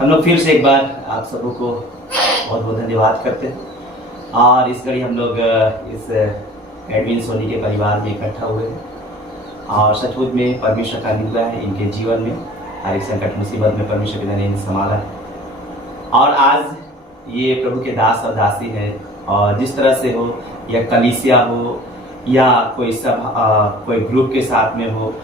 हम लोग फिर से एक बार आप सबों को बहुत बहुत धन्यवाद करते हैं। और इस घड़ी हम लोग इस एडविन सोनी के परिवार में इकट्ठा हुए हैं और सचमुच में परमेश्वर का निकला है इनके जीवन में। हर एक संकट मुसीबत में परमेश्वर पिता ने इन्हें संभाला है और आज ये प्रभु के दास और दासी है। और जिस तरह से हो, या कलीसिया हो या कोई सब कोई ग्रुप के साथ में हो,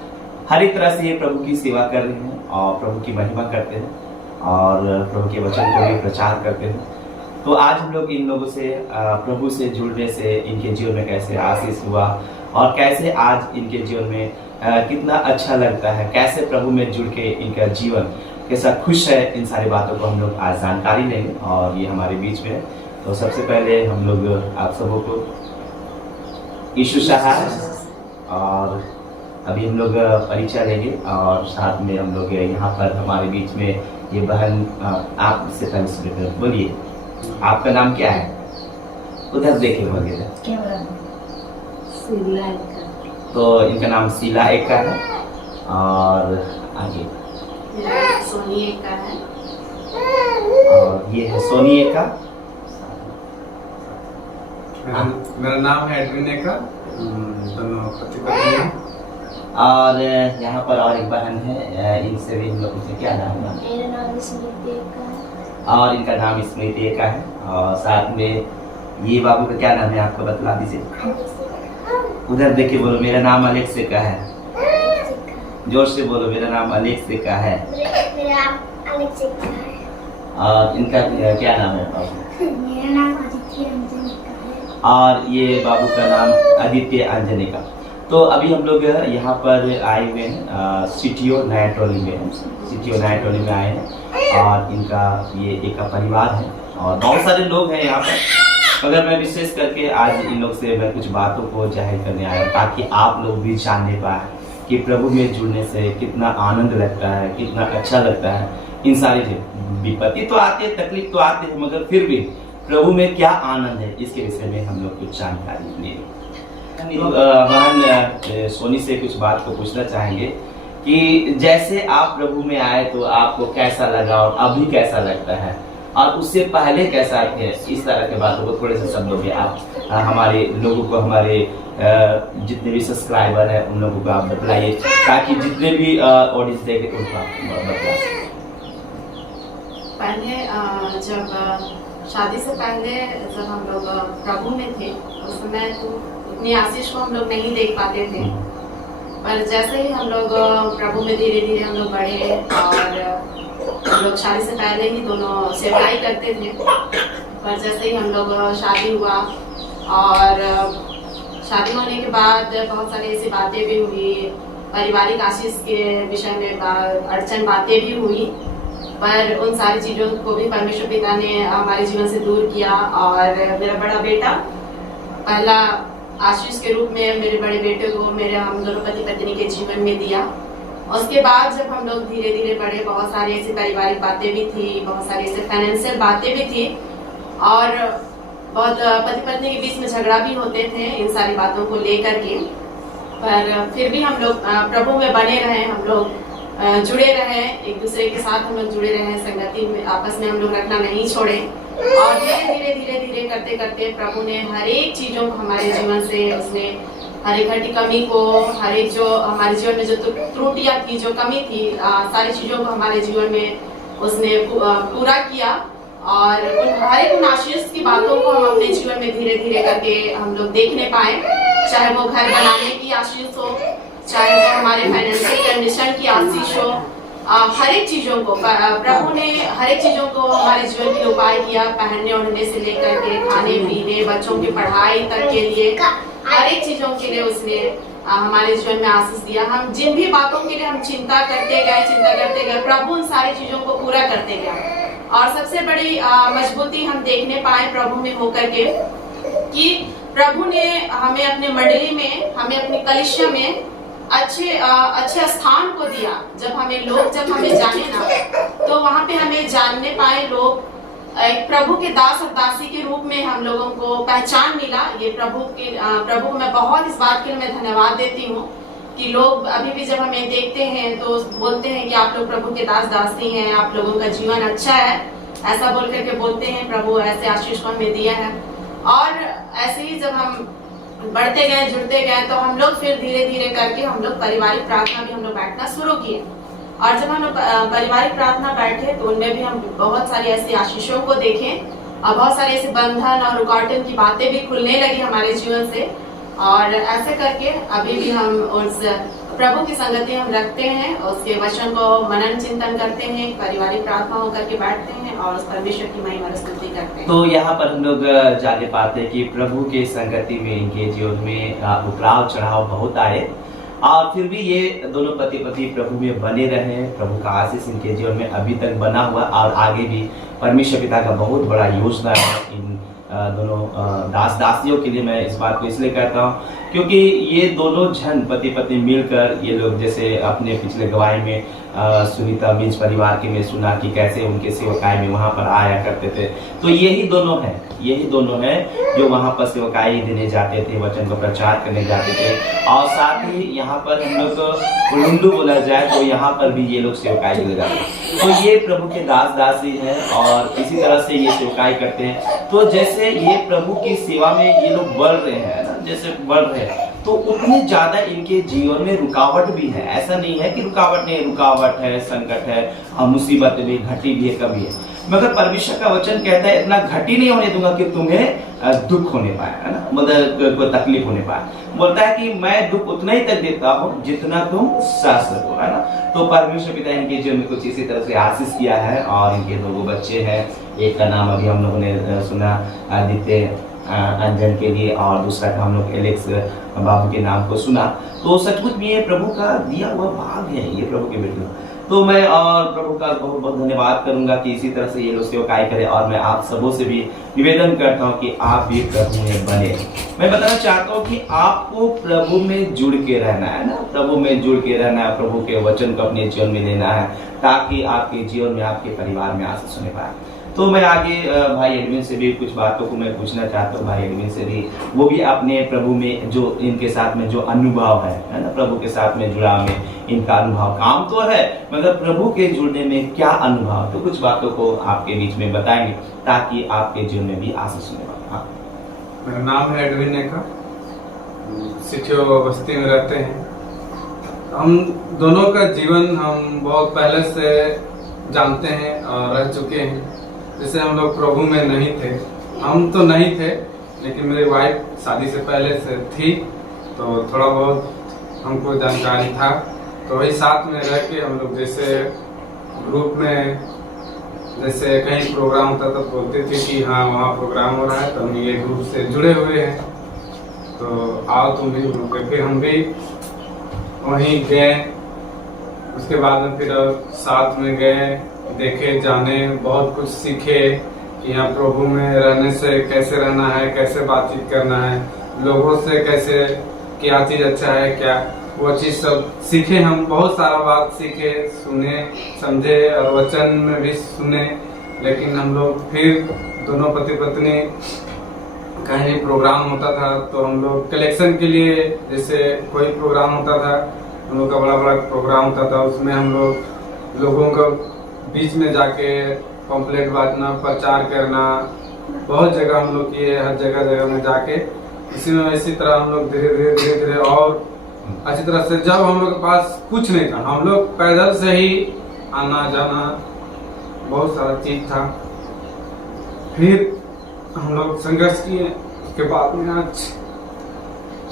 हर एक तरह से ये प्रभु की सेवा कर रहे हैं और प्रभु की महिमा करते हैं और प्रभु के वचन को भी प्रचार करते हैं। तो आज हम लोग इन लोगों से प्रभु से जुड़ने से इनके जीवन में कैसे आशीष हुआ और कैसे आज इनके जीवन में कितना अच्छा लगता है, कैसे प्रभु में जुड़ के इनका जीवन कैसा खुश है, इन सारी बातों को हम लोग आज जानकारी लेंगे और ये हमारे बीच में है। तो सबसे पहले हम लोग आप सबों को यीशु सहाय और अभी हम लोग परिचय लेंगे और साथ में हम लोग यहाँ पर हमारे बीच में ये बहन आप से पहले बोलिए, आपका नाम क्या है? उधर देखिए वगैरह। तो इनका नाम शीला एक का है और आगे सोनी एक का है और ये है सोनी एक का। मेरा नाम है एडविन एक का, दोनों पति पत्नी हैं। और यहाँ पर और एक बहन है, इनसे भी हम लोग से क्या नाम है? मेरा नाम स्मृति एक का है और इनका नाम स्मृति एक का है। और साथ में ये बाबू का क्या नाम है आपको बतला दीजिए। उधर देखिए, बोलो मेरा नाम अलेक्स का है। जोर से बोलो, मेरा नाम अलेक्स का है। मेरा नाम अलेक्स का है और इनका क्या नाम है बाबू? मेरा नाम आदित्य अंजनी का है और ये बाबू का नाम आदित्य अंजनी का। तो अभी हम लोग यहाँ पर आए हुए हैं सिटियो नया टोली में, सिटियो नया टोली में आए हैं और इनका ये एक परिवार है और बहुत सारे लोग हैं यहाँ पर। मगर मैं विशेष करके आज इन लोग से मैं कुछ बातों को जाहिर करने आया हूँ ताकि आप लोग भी जानने पाए कि प्रभु में जुड़ने से कितना आनंद लगता है, कितना अच्छा लगता है। इन सारी विपत्ति तो आते हैं, तकलीफ तो आते हैं, मगर फिर भी प्रभु में क्या आनंद है, इसके विषय में हम लोग कुछ जानकारी लेंगे। बहन सोनी से कुछ बात को पूछना चाहेंगे कि जैसे आप प्रभु में आए तो आपको कैसा लगा और अभी कैसा लगता है और उससे पहले कैसा है, इस तरह के बातों को थोड़े से शब्दों में आप हमारे लोगों को, हमारे जितने भी सब्सक्राइबर हैं उन लोगों को आप बतलाइए ताकि जितने भी ऑडियंस देखे उनको बतला सकें। पहले जब शादी से पहले जब हम लोग प्रभु में थे उस समय तो उतनी आशीष को हम लोग नहीं देख पाते थे, पर जैसे ही हम लोग प्रभु में धीरे धीरे हम लोग बढ़े और हम लोग शादी से पहले ही दोनों सेवाई करते थे, पर जैसे ही हम लोग शादी हुआ और शादी होने के बाद बहुत सारी ऐसी बातें भी हुई, पारिवारिक आशीष के विषय में अड़चन बातें भी हुई, पर उन सारी चीज़ों को भी परमेश्वर पिता ने हमारे जीवन से दूर किया और मेरा बड़ा बेटा पहला आशीष के रूप में मेरे बड़े बेटे को मेरे हम दोनों पति पत्नी के जीवन में दिया। उसके बाद जब हम लोग धीरे धीरे बढ़े, बहुत सारी ऐसी पारिवारिक बातें भी थी, बहुत सारी ऐसे फाइनेंशियल बातें भी थी और बहुत पति पत्नी के बीच में झगड़ा भी होते थे इन सारी बातों को लेकर के, पर फिर भी हम लोग प्रभु में बने रहे, हम लोग जुड़े रहे, एक दूसरे के साथ हम लोग जुड़े रहे, संगति में आपस में हम लोग रखना नहीं छोड़े और धीरे धीरे करते करते प्रभु ने हर एक चीज़ों को हमारे जीवन से, उसने हर एक घटी कमी को, हर एक जो हमारे जीवन में जो त्रुटियां थी, जो कमी थी, सारी चीज़ों को हमारे जीवन में उसने पूरा किया और हर एक आशीष की बातों को हम अपने जीवन में धीरे धीरे करके हम लोग देखने पाए, चाहे वो घर बनाने की आशीष हो, चाहे वो हमारे फाइनेंशियल कंडीशन की आशीष हो, हर एक चीज़ों को प्रभु ने हर एक चीज़ों को हमारे जीवन के उपाय किया, पहनने ओढ़ने से लेकर के खाने पीने, बच्चों की पढ़ाई तक के लिए हर एक चीज़ों के लिए उसने हमारे जीवन में आशीष दिया। हम जिन भी बातों के लिए हम चिंता करते गए प्रभु उन सारी चीज़ों को पूरा करते गया और सबसे बड़ी मजबूती हम देखने पाए प्रभु में होकर के कि प्रभु ने हमें अपने मंडली में, हमें अपनी कलीसिया में अच्छे स्थान को दिया। जब हमें जाने ना तो वहाँ पे हमें जानने पाए लोग, एक प्रभु के दास और दासी के रूप में हम लोगों को पहचान मिला। ये प्रभु को मैं बहुत इस बात के लिए मैं धन्यवाद देती हूँ कि लोग अभी भी जब हमें देखते हैं तो बोलते हैं कि आप लोग प्रभु के दास दासी हैं, आप लोगों का जीवन अच्छा है, ऐसा बोल करके बोलते हैं। प्रभु ऐसे आशीष को हमें दिया है। और ऐसे ही जब हम बढ़ते गए, जुड़ते गए, तो हम लोग फिर धीरे धीरे करके हम लोग पारिवारिक प्रार्थना भी हम लोग बैठना शुरू किए। और जब हम लोग पारिवारिक प्रार्थना बैठे तो उनमें भी हम बहुत सारी ऐसी आशीषों को देखे और बहुत सारे ऐसे बंधन और रुकावटों की बातें भी खुलने लगी हमारे जीवन से। और ऐसे करके अभी भी हम उस प्रभु की संगति हम रखते हैं, उसके वचन को मनन चिंतन करते हैं, पारिवारिक प्रार्थना होकर के बैठते हैं और उस परमेश्वर की महिमा और स्तुति करते हैं। तो यहाँ पर हम लोग जाने पाते हैं कि प्रभु के संगति में इनके जीवन में उतराव चढ़ाव बहुत आए, और फिर भी ये दोनों पति पत्नी प्रभु में बने रहे। प्रभु का आशीष इनके जीवन में अभी तक बना हुआ, और आगे भी परमेश्वर पिता का बहुत बड़ा योजना है इन दोनों दास दासियों के लिए। मैं इस बात को इसलिए कहता हूँ क्योंकि ये दोनों जन पति पत्नी मिलकर, ये लोग जैसे अपने पिछले गवाही में सुनीता मिंज परिवार के में सुना कि कैसे उनके सेवकाई में वहाँ पर आया करते थे, तो यही दोनों हैं जो वहाँ पर सेवकाई देने जाते थे, वचन को प्रचार करने जाते थे। और साथ ही यहाँ पर हम लोग उलुंडू बोला जाए तो यहाँ पर भी ये लोग सेवकाई देने जाते हैं। तो ये प्रभु के दास दासी हैं और इसी तरह से ये सेवकाई करते हैं। तो जैसे ये प्रभु की सेवा में ये लोग बढ़ रहे हैं ना, जैसे बढ़ रहे हैं, तो उतनी ज्यादा इनके जीवन में रुकावट भी है। ऐसा नहीं है कि रुकावट नहीं, रुकावट है, संकट है, मुसीबत भी, घटी भी है, कभी है, मगर परमेश्वर का वचन कहता है इतना घटी नहीं होने दूंगा कि तुम्हें दुख होने पाए, है ना, मतलब कोई तकलीफ होने पाए। बोलता है कि मैं दुख उतना ही तक देता हूँ जितना तुम सह सको, है ना। तो परमेश्वर पिता इनके जीवन में कुछ इसी तरह से आशीष किया है। और इनके दो बच्चे हैं, एक का नाम अभी हम लोगों ने सुना आदित्य अंजन के लिए, और दूसरा का हम लोग एलेक्स बाबू के नाम को सुना। तो सचमुच में ये प्रभु का दिया हुआ भाग है, ये प्रभु के बेटे। तो मैं और प्रभु का बहुत बहुत धन्यवाद करूंगा कि इसी तरह से ये लोग सेवकाई करें। और मैं आप सबों से भी निवेदन करता हूं कि आप भी प्रभु में बने। मैं बताना चाहता हूं कि आपको प्रभु में जुड़ के रहना है ना, प्रभु में जुड़ के रहना है, प्रभु के वचन को अपने जीवन में लेना है, ताकि आपके जीवन में, आपके परिवार में आशीष होने पाए। तो मैं आगे भाई एडविन से भी कुछ बातों को मैं पूछना चाहता हूँ, भाई एडविन से भी, वो भी अपने प्रभु में जो इनके साथ में जो अनुभव है ना, प्रभु के साथ में जुड़ा में इनका अनुभव, काम तो है मगर प्रभु के जुड़ने में क्या अनुभव, तो कुछ बातों को आपके बीच में बताएंगे ताकि आपके जीवन में भी आशीष होने वाला। हाँ। मेरा नाम है एडविन नेका, सिटियो बस्ती में रहते हैं। हम दोनों का जीवन हम बहुत पहले से जानते हैं और रह चुके हैं। जैसे हम लोग प्रभु में नहीं थे, हम तो नहीं थे, लेकिन मेरी वाइफ शादी से पहले से थी, तो थोड़ा बहुत हमको जानकारी था। तो वही साथ में रह के हम लोग जैसे ग्रुप में जैसे कहीं प्रोग्राम होता तो बोलते थे कि हाँ वहाँ प्रोग्राम हो रहा है, तो हम ये ग्रुप से जुड़े हुए हैं, तो आओ तुम भी ग्रुप के। फिर हम भी वहीं गए, उसके बाद में फिर साथ में गए, देखे, जाने, बहुत कुछ सीखे कि यहाँ प्रभु में रहने से कैसे रहना है, कैसे बातचीत करना है, लोगों से कैसे, क्या चीज अच्छा है, क्या वो चीज सब सीखे। हम बहुत सारा बात सीखे, सुने, समझे और वचन में भी सुने। लेकिन हम लोग फिर दोनों पति पत्नी कहीं भी प्रोग्राम होता था तो हम लोग कलेक्शन के लिए, जैसे कोई प्रोग्राम होता था, हम लोग का बड़ा बड़ा प्रोग्राम होता था, उसमें हम लोग लोगों को बीच में जाके पम्पलेट बांटना, प्रचार करना, बहुत जगह हम लोग किए, हर जगह में जाके। इसी तरह हम लोग धीरे धीरे और अच्छी तरह से, जब हम लोग के पास कुछ नहीं था, हम लोग पैदल से ही आना जाना, बहुत सारा चीज था। फिर हम लोग संघर्ष किए, उसके बाद में आज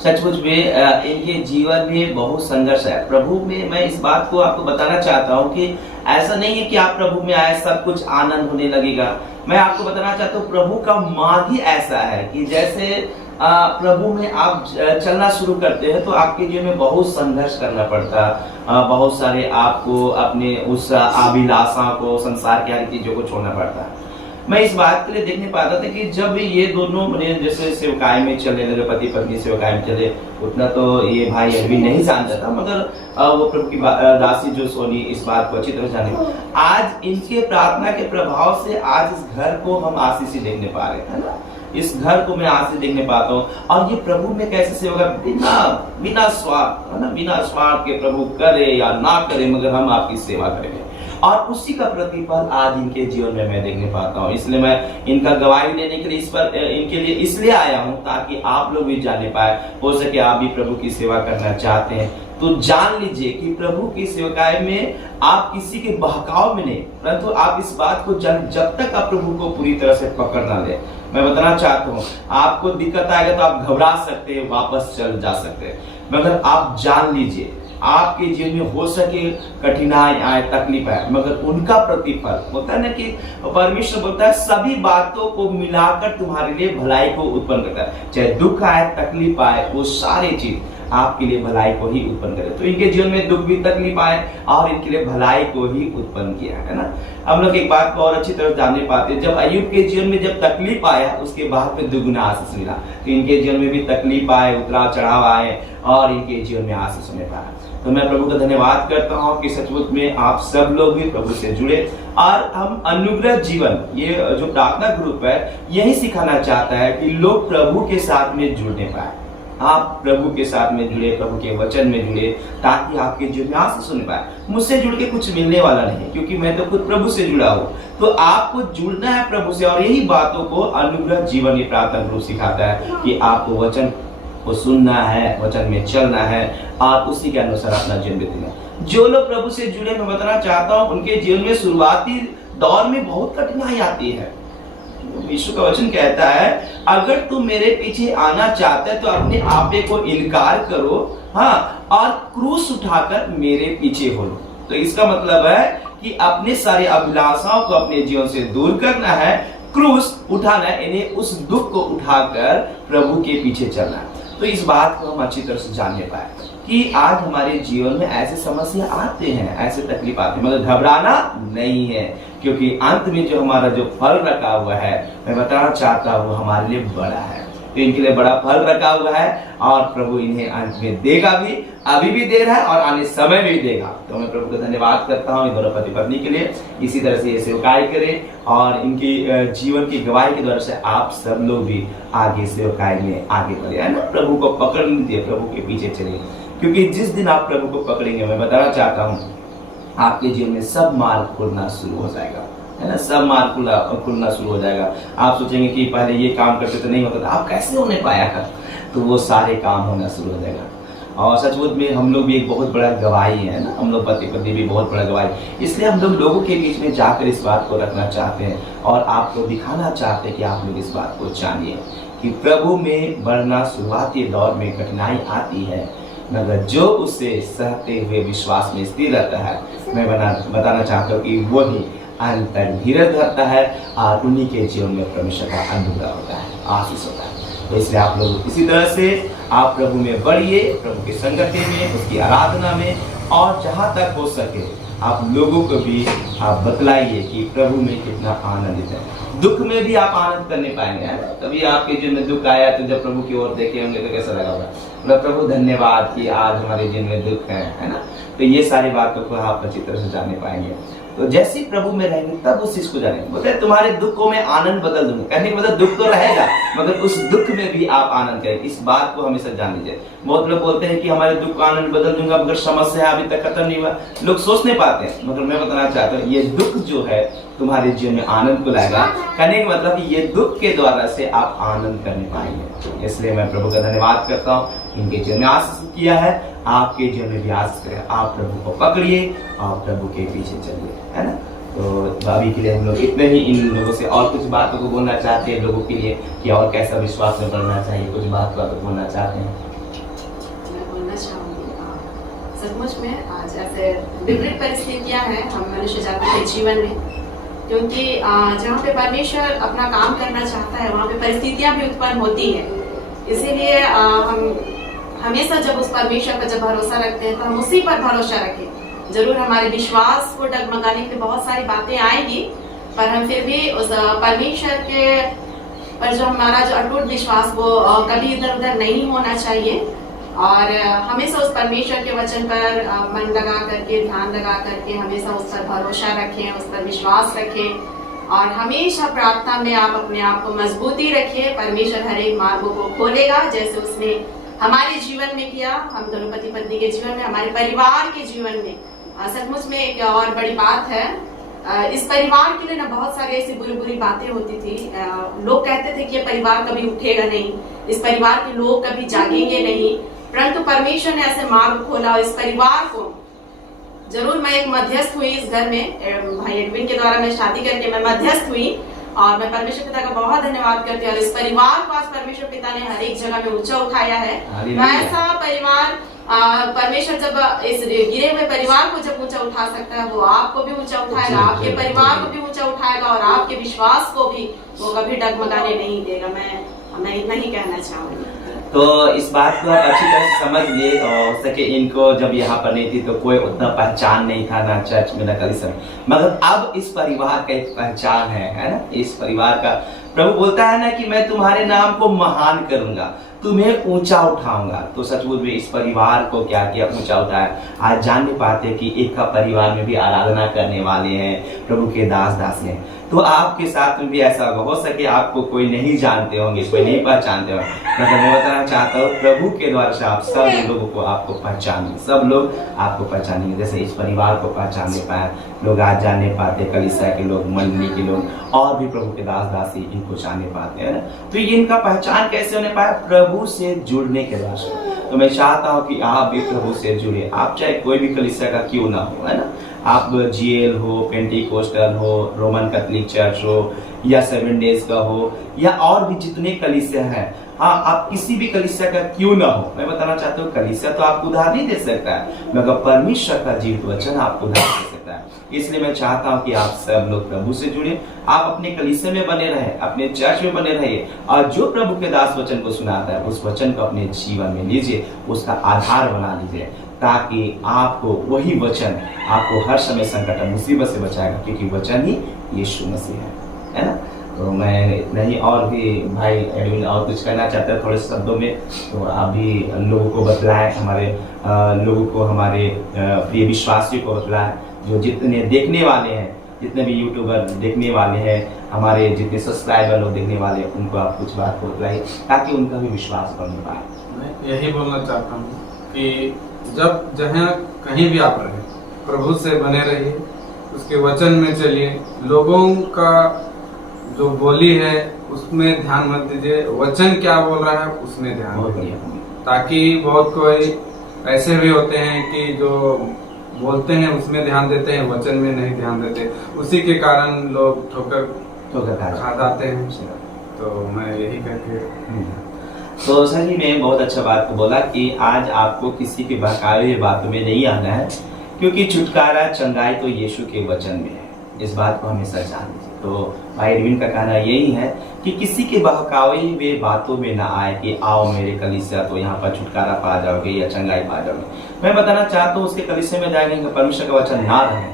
सचमुच में इनके जीवन में बहुत संघर्ष है प्रभु में। मैं इस बात को आपको बताना चाहता हूँ कि ऐसा नहीं है कि आप प्रभु में आए सब कुछ आनंद होने लगेगा। मैं आपको बताना चाहता हूँ प्रभु का मार्ग ही ऐसा है कि जैसे प्रभु में आप चलना शुरू करते हैं तो आपके जीवन में बहुत संघर्ष करना पड़ता है, बहुत सारे आपको अपने उस अभिलाषा को, संसार की हर चीजों को छोड़ना पड़ता है। मैं इस बात के लिए देखने पाता था कि जब ये दोनों जैसे सेवकाई में चलने लगे, पति पत्नी सेवकाई में चले, उतना तो ये भाई अरविंद नहीं जानता था, मगर वो प्रभु की दासी जो सोनी इस बात को अच्छी तरह जाने। आज इनके प्रार्थना के प्रभाव से आज इस घर को हम आशीष देखने पा रहे हैं ना। इस घर को मैं आज से देखने पाता हूँ। और ये प्रभु में कैसे सेवा कर, बिना स्वार्थ, है ना, बिना स्वार्थ के प्रभु करे या ना करे, मगर हम आपकी सेवा करेंगे। और उसी का प्रतिफल आज इनके जीवन में मैं देखने पाता हूँ। इसलिए मैं इनका गवाही देने के लिए इनके लिए इसलिए आया हूँ, ताकि आप लोग भी जाने पाए। हो सके आप भी प्रभु की सेवा करना चाहते हैं तो जान लीजिए कि प्रभु की सेवकाई में आप किसी के बहकाव में नहीं, परंतु आप इस बात को जान, जब तक आप प्रभु को पूरी तरह से पकड़ ना ले। मैं बताना चाहता हूँ, आपको दिक्कत आएगा तो आप घबरा सकते हैं, वापस चल जा सकते हैं, मगर आप जान लीजिए आपके जीवन में हो सके कठिनाई आए, तकलीफ आए, मगर उनका प्रतिफल होता है ना कि परमेश्वर बोलता है सभी बातों को मिलाकर तुम्हारे लिए भलाई को उत्पन्न करता है। चाहे दुख आए, तकलीफ आए, वो सारी चीज आपके लिए भलाई को ही उत्पन्न करे। तो इनके जीवन में दुख भी, तकलीफ आए और इनके लिए भलाई को ही उत्पन्न किया है ना। हम लोग एक बात को और अच्छी तरह जानने पाते हैं, जब अय्यूब के जीवन में जब तकलीफ आया, उसके बाद में दुगुना आशीष मिला। तो इनके जीवन में भी तकलीफ आए, उतराव चढ़ाव आए और इनके जीवन में आशीष मिल पाया। तो मैं प्रभु का धन्यवाद करता हूँ कि सचमुच में आप सब लोग भी प्रभु से जुड़े और हम अनुग्रह जीवन, ये जो प्रार्थना ग्रुप है, यही सिखाना चाहता है कि लोग प्रभु के साथ में जुड़ने पाए। आप प्रभु के साथ में जुड़े, प्रभु के वचन में जुड़े, ताकि आपके जीवन में आशीष सुन पाए। मुझसे जुड़ के कुछ मिलने वाला नहीं, क्योंकि मैं तो खुद प्रभु से जुड़ा हूँ। तो आपको जुड़ना है प्रभु से, और यही बातों को अनुग्रह जीवन ये प्रार्थना ग्रुप सिखाता है कि आपको वचन को सुनना है, वचन में चलना है और उसी के अनुसार अपना जीवन बिताना। जो लोग प्रभु से जुड़े, मैं बताना चाहता हूँ, उनके जीवन में शुरुआती दौर में बहुत कठिनाई आती है। यीशु का वचन कहता है, अगर तू मेरे पीछे आना चाहता है तो अपने आपे को इनकार करो, हाँ, और क्रूस उठाकर मेरे पीछे हो लो। तो इसका मतलब है कि अपने सारे अभिलाषाओं को अपने जीवन से दूर करना है, क्रूस उठाना है, इन्हें उस दुख को उठाकर प्रभु के पीछे चलना है। तो इस बात को हम अच्छी तरह से जानने पाए कि आज हमारे जीवन में ऐसे समस्या आते हैं, ऐसे तकलीफ आते हैं, मगर घबराना नहीं है, क्योंकि अंत में जो हमारा जो फल रखा हुआ है, मैं बताना चाहता हूँ, हमारे लिए बड़ा है। तो इनके लिए बड़ा फल रखा हुआ है और प्रभु इन्हें अंत में देगा भी, अभी भी दे रहा है और आने समय में भी देगा। तो मैं प्रभु का धन्यवाद करता हूँ इन दोनों पति पत्नी के लिए। इसी तरह से ये सेवकाई करें और इनकी जीवन की गवाही के द्वारा से आप सब लोग भी आगे सेवकाई में आगे बढ़े, है ना। प्रभु को पकड़ लीजिए, प्रभु के पीछे चलिए, क्योंकि जिस दिन आप प्रभु को पकड़ेंगे, मैं बताना चाहता हूँ, आपके जीवन में सब मार्ग खुलना शुरू हो जाएगा, है ना। सब मार्ग खुलना शुरू हो जाएगा। आप सोचेंगे कि पहले ये काम करते तो नहीं होता था, आप कैसे होने पाया था, तो वो सारे काम होना शुरू हो जाएगा। और सचमुच में हम लोग भी एक बहुत बड़ा गवाही है ना, हम लोग पति पत्नी भी बहुत बड़ा गवाही। इसलिए हम लोग लोगों के बीच में जाकर इस बात को रखना चाहते हैं और आपको दिखाना चाहते हैं कि आप लोग इस बात को जानिए कि प्रभु में बढ़ना शुरुआती दौर में कठिनाई आती है, मगर जो उसे सहते हुए विश्वास में स्थिर रहता है, मैं बताना चाहता हूँ कि वो ही अंत तक धीरज धरता है और उन्हीं के जीवन में परमेश्वर का अनुग्रह होता है, आशीष होता है। तो इसलिए आप लोग इसी तरह से आप प्रभु में बढ़िए, प्रभु की संगति में, उसकी आराधना में, और जहाँ तक हो सके आप लोगों को भी आप बतलाइए कि प्रभु में कितना आनंदित है। दुख में भी आप आनंद करने पाएंगे, है ना। कभी आपके जीवन में दुख आया तो जब प्रभु की ओर देखे होंगे तो कैसा लगा होगा, मतलब प्रभु धन्यवाद कि आज हमारे जीवन में दुख है ना। तो ये सारी बातों को आप अच्छी तरह से जानने पाएंगे। तो जैसे ही प्रभु में रहेंगे तब उस चीज को जानेंगे। बोलते हैं तुम्हारे दुखों में आनंद बदल दूंगा, कहने का मतलब दुख तो रहेगा, मगर उस दुख में भी आप आनंद करेंगे। इस बात को हमेशा जान लीजिए। बहुत लोग बोलते हैं कि हमारे दुख का आनंद बदल दूंगा, मगर समस्या अभी तक खत्म नहीं हुआ। लोग सोच नहीं पाते हैं, मगर मैं बताना चाहता हूँ, ये दुख जो है तुम्हारे जीवन में आनंद को लाएगा। कहने का मतलब ये दुख के द्वारा से आप आनंद करने पाएंगे। इसलिए मैं प्रभु का धन्यवाद करता हूँ, इनके जीवन में आशीष किया है, आपके जीवन में भी आशीष करें। आप प्रभु को पकड़िए और प्रभु के पीछे चलिए, है ना। तो अभी के लिए हम लोग इतने ही। इन लोगों से और कुछ बातों को बोलना चाहते हैं लोगों के लिए कि और कैसा विश्वास में बढ़ना चाहिए, कुछ बातों को बोलना चाहते हैं। मैं बोलना चाहूँगी, सचमुच में आज ऐसे विपरीत परिस्थितियाँ हैं हम मनुष्य जाति के जीवन में, क्योंकि जहाँ पे परमेश्वर अपना काम करना चाहता है वहाँ पे परिस्थितियाँ भी उत्पन्न होती है। इसीलिए हम हमेशा जब उस परमेश्वर पर जब भरोसा रखते हैं तो हम उसी पर भरोसा रखें। जरूर हमारे विश्वास को डगमगाने के बहुत सारी बातें आएगी, पर हम फिर भी उस परमेश्वर के पर जो हमारा जो अटूट विश्वास वो कभी इधर उधर नहीं होना चाहिए, और हमेशा उस परमेश्वर के वचन पर मन लगा करके, ध्यान लगा करके हमेशा उस पर भरोसा रखें, उस पर विश्वास रखें। और हमेशा प्रार्थना में आप अपने आप को मजबूती रखिए। परमेश्वर हर एक मार्गों को खोलेगा, जैसे उसने हमारे जीवन में किया, हम दोनों पति पत्नी के जीवन में, हमारे परिवार के जीवन में। सचमुच में एक और बड़ी बात है, इस परिवार के लिए ना बहुत सारी ऐसी बुरी बुरी बातें होती थी। लोग कहते थे कि ये परिवार कभी उठेगा नहीं, इस परिवार के लोग कभी जागेंगे नहीं, परंतु परमेश्वर ने ऐसे मार्ग खोला और इस परिवार को जरूर, मैं एक मध्यस्थ हुई इस घर में, भाई एडविन के द्वारा मैं शादी करके मैं मध्यस्थ हुई और मैं परमेश्वर पिता का बहुत धन्यवाद करती हूँ। और इस परिवार को आज परमेश्वर पिता ने हर एक जगह में ऊंचा उठाया है। ऐसा परिवार परमेश्वर जब इस गिरे हुए परिवार को जब ऊंचा उठा सकता है, वो आपको भी ऊंचा उठाएगा, आपके परिवार को भी ऊंचा उठाएगा और आपके विश्वास को भी वो कभी डगमगाने नहीं देगा। मैं इतना ही कहना चाहूंगी। तो इस बात को आप अच्छी तरह से समझ लिए। और हो सके इनको जब यहाँ पर नहीं थी तो कोई उतना पहचान नहीं था, ना चर्च में ना कलीसिया में, मगर अब इस परिवार का एक पहचान है ना। इस परिवार का प्रभु बोलता है ना कि मैं तुम्हारे नाम को महान करूंगा, तुम्हें ऊंचा उठाऊंगा। तो सचमुच में इस परिवार को क्या किया, ऊंचा उठाया। आज जान नहीं पाते कि एक का परिवार में भी आराधना करने वाले हैं, प्रभु के दास दासी हैं। तो आपके साथ में भी ऐसा हो सके आपको कोई नहीं जानते होंगे, कोई नहीं पहचानते होंगे, मतलब मैं बताना चाहता हूँ प्रभु के द्वारा से आप सब लोगों को आपको पहचानेंगे, सब लोग आपको पहचानेंगे। जैसे इस परिवार को पहचानने पाए लोग, आज जानने पाते कलीसिया के लोग, मंडली के लोग और भी प्रभु के दास दासी इनको जानने पाते हैं ना। तो ये इनका पहचान कैसे होने पाया, प्रभु से जुड़ने के द्वारा। तो मैं चाहता हूँ कि आप भी प्रभु से जुड़े। आप चाहे कोई भी कलीसिया का क्यों ना हो, है ना, आप जीएल हो, पेंटिकोस्टल हो, रोमन कैथोलिक चर्च हो या 7 डेज का हो या और भी जितने कलीसिया हैं, हाँ आप किसी भी कलीसिया का क्यों ना हो, मैं बताना चाहता हूँ कलीसिया तो आपको उधार नहीं दे सकता है, मगर परमेश्वर का जीवित वचन आपको उधार दे सकता है। इसलिए मैं चाहता हूँ कि आप सब लोग प्रभु से जुड़े, आप अपने कलीसिया में बने रहे, अपने चर्च में बने रहिए और जो प्रभु के दास वचन को सुनाता है उस वचन को अपने जीवन में लीजिए, उसका आधार बना लीजिए, ताकि आपको वही वचन आपको हर समय संकट मुसीबत से बचाएगा, क्योंकि वचन ही यीशु मसीह है ना। तो मैं इतना ही, और भी भाई एडविन और कुछ कहना चाहते हैं थोड़े शब्दों में, तो आप भी लोगों को बतलाएं, हमारे लोगों को, हमारे प्रिय विश्वासियों को बतलाएं, जो जितने देखने वाले हैं, जितने भी यूट्यूबर देखने वाले हैं, हमारे जितने सब्सक्राइबर लोग देखने वाले हैं, उनको आप कुछ बात को बतलाइए ताकि उनका भी विश्वास बढ़ पाए। मैं यही बोलना चाहता हूँ कि जब जहाँ कहीं भी आप रहे, प्रभु से बने रहिए, उसके वचन में चलिए, लोगों का जो बोली है उसमें ध्यान मत दीजिए, वचन क्या बोल रहा है उसमें ध्यान दीजिए। ताकि बहुत कोई ऐसे भी होते हैं कि जो बोलते हैं उसमें ध्यान देते हैं, वचन में नहीं ध्यान देते, उसी के कारण लोग ठोकर खा जाते हैं। तो मैं यही कहते तो सही में बहुत अच्छा बात को बोला कि आज आपको किसी के बहकावे हुए बातों में नहीं आना है, क्योंकि छुटकारा चंगाई तो यीशु के वचन में है। इस बात को हमेशा जान लीजिए। तो भाई एडविन का कहना यही है कि किसी के बहकावे हुए बातों में ना आए कि आओ मेरे कलीसिया तो यहाँ पर छुटकारा पा जाओगे या चंगाई पा जाओगे। मैं बताना चाहता हूँ उसके कलीसिया में जाएंगे, परमेश्वर का वचन ना रहे,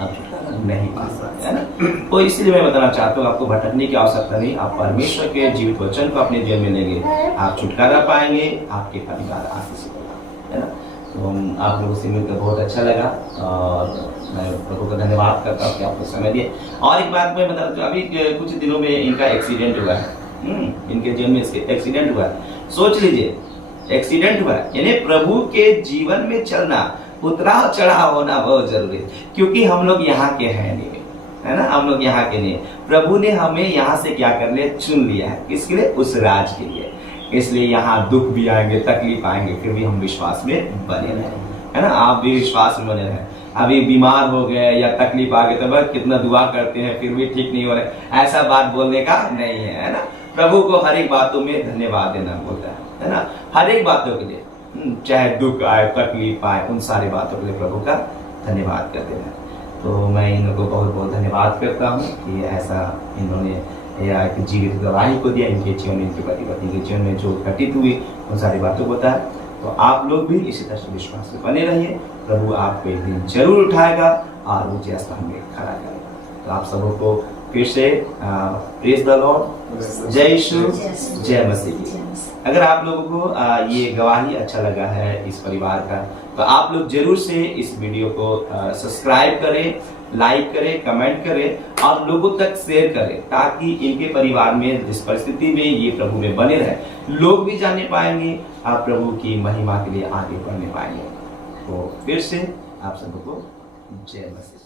आप छुटकारा नहीं पा सकते, है ना। तो इसलिए मैं बताना चाहता हूँ आपको भटकने की आवश्यकता नहीं, आप परमेश्वर के जीवित वचन को अपने जीवन में लेंगे, आप छुटकारा पाएंगे, आपके परिवार आशीषित होगा, है ना। तो आप लोगों से मिलकर बहुत अच्छा लगा और मैं प्रभु का धन्यवाद करता हूँ कि आपको समय दिए। और एक बात मैं बता दूँ, अभी कुछ दिनों में इनका एक्सीडेंट हुआ है, इनके जीवन में एक्सीडेंट हुआ है। सोच लीजिए एक्सीडेंट हुआ है, यानी प्रभु के जीवन में चलना, उतराव चढ़ाव होना बहुत जरूरी है, क्योंकि हम लोग यहाँ के हैं नहीं, है ना, हम लोग यहाँ के नहीं। प्रभु ने हमें यहाँ से क्या कर लिया, चुन लिया है, किसके लिए, उस राज के लिए। इसलिए यहाँ दुख भी आएंगे, तकलीफ आएंगे, फिर भी हम विश्वास में बने रहे, है ना। आप भी विश्वास में बने रहे। अभी बीमार हो गए या तकलीफ आ गई तो बस कितना दुआ करते हैं फिर भी ठीक नहीं हो रहे, ऐसा बात बोलने का नहीं है, है ना। प्रभु को हर एक बातों में धन्यवाद देना बोलता है ना, हर एक बातों के लिए, चाहे दुख आए, तकलीफ आए, उन सारी बातों के लिए प्रभु का धन्यवाद करते हैं। तो मैं इन लोगों को बहुत बहुत धन्यवाद करता हूँ कि ऐसा इन्होंने या एक जीवित गवाही को दिया, इनके जीवन में, इनके पति पत्नी के जीवन में जो घटित हुई उन सारी बातों को बताया। तो आप लोग भी इसी तरह से विश्वास में बने रहिए, प्रभु आपको एक दिन जरूर उठाएगा और ऊंचे स्थान में खड़ा करेगा। तो आप सबों को फिर से प्रेज द लॉर्ड, जय यीशु, जय मसीह। अगर आप लोगों को ये गवाही अच्छा लगा है इस परिवार का, तो आप लोग जरूर से इस वीडियो को सब्सक्राइब करें लाइक करें, कमेंट करें और लोगों तक शेयर करें, ताकि इनके परिवार में जिस परिस्थिति में ये प्रभु में बने रहे, लोग भी जानने पाएंगे और प्रभु की महिमा के लिए आगे बढ़ने पाएंगे। तो फिर से आप सबको जय मसीह।